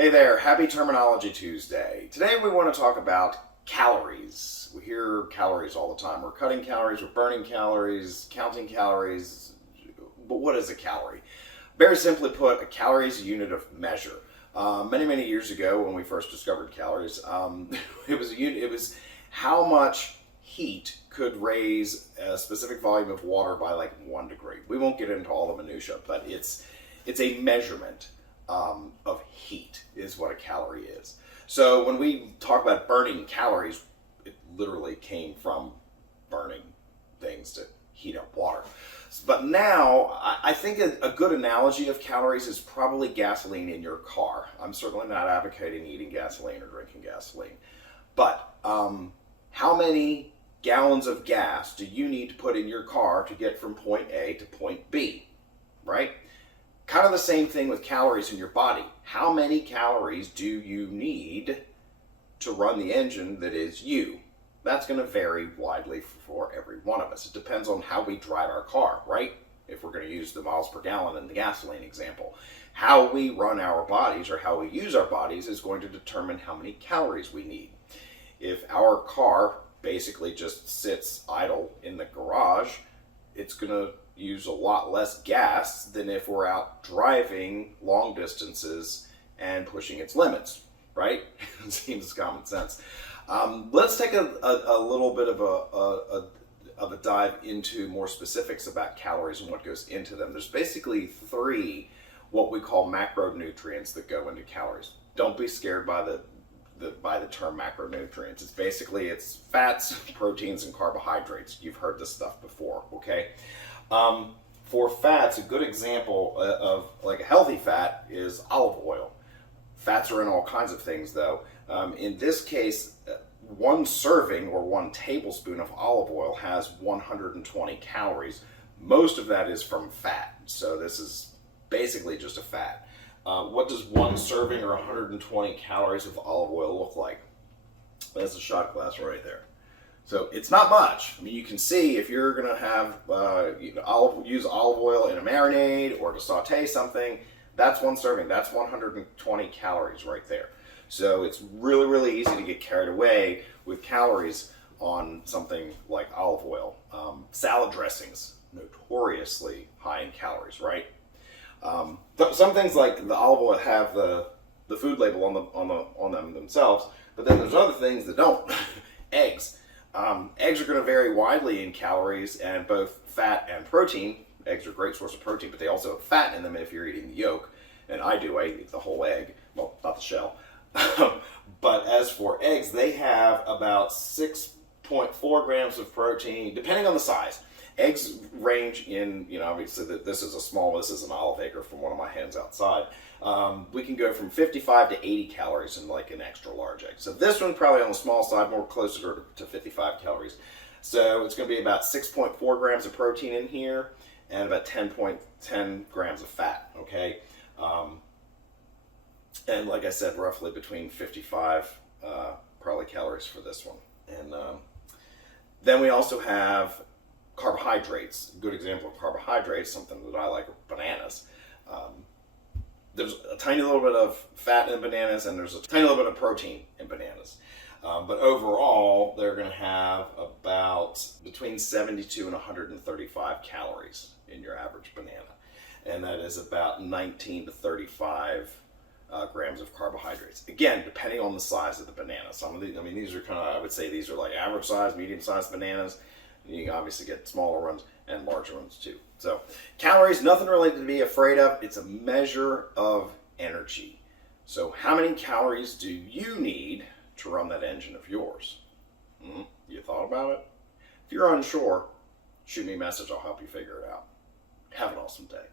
Hey there, happy Terminology Tuesday. Today we want to talk about calories. We hear calories all the time. We're cutting calories, we're burning calories, counting calories. But what is a calorie? Very simply put, a calorie is a unit of measure. Many years ago, when we first discovered calories, it was how much heat could raise a specific volume of water by like 1 degree. We won't get into all the minutia, but it's a measurement of heat is what a calorie is. So when we talk about burning calories, it literally came from burning things to heat up water. But now, I think a good analogy of calories is probably gasoline in your car. I'm certainly not advocating eating gasoline or drinking gasoline. But how many gallons of gas do you need to put in your car to get from point A to point B, right? Kind of the same thing with calories in your body. How many calories do you need to run the engine that is you? That's going to vary widely for every one of us. It depends on how we drive our car, right? If we're going to use the miles per gallon in the gasoline example. How we run our bodies or how we use our bodies is going to determine how many calories we need. If our car basically just sits idle in the garage, it's going to use a lot less gas than if we're out driving long distances and pushing its limits, right? It seems common sense. Let's take a little bit of a dive into more specifics about calories and what goes into them. There's basically 3 what we call macronutrients that go into calories. Don't be scared by the term macronutrients. It's fats, proteins, and carbohydrates. You've heard this stuff before, okay? For fats, a good example of like a healthy fat is olive oil. Fats are in all kinds of things though. In this case, 1 serving or 1 tablespoon of olive oil has 120 calories. Most of that is from fat, so this is basically just a fat. What does 1 serving or 120 calories of olive oil look like? That's a shot glass right there. So it's not much. I mean, you can see if you're going to have use olive oil in a marinade or to saute something, that's 1 serving. That's 120 calories right there. So it's really easy to get carried away with calories on something like olive oil. Salad dressings, notoriously high in calories, right? Some things like the olive oil have the food label on them themselves, but then there's other things that don't. Eggs. Eggs are going to vary widely in calories and both fat and protein. Eggs are a great source of protein, but they also have fat in them if you're eating the yolk. And I eat the whole egg. Well, not the shell. But as for eggs, they have about 6.4 grams of protein, depending on the size. Eggs range in, obviously this is an olive acre from one of my hens outside. We can go from 55 to 80 calories in like an extra large egg. So this one's probably on the small side, more closer to 55 calories. So it's going to be about 6.4 grams of protein in here and about 10 grams of fat, okay? And like I said, roughly between 55 probably calories for this one. And then we also have carbohydrates. A good example of carbohydrates, something that I like, are bananas. There's a tiny little bit of fat in bananas and there's a tiny little bit of protein in bananas. But overall, they're going to have about between 72 and 135 calories in your average banana. And that is about 19 to 35 grams of carbohydrates. Again, depending on the size of the banana. Some of these, these are I would say these are like average size, medium sized bananas. You can obviously get smaller ones and larger ones too. So calories, nothing really to be afraid of. It's a measure of energy. So how many calories do you need to run that engine of yours? You thought about it? If you're unsure, shoot me a message. I'll help you figure it out. Have an awesome day.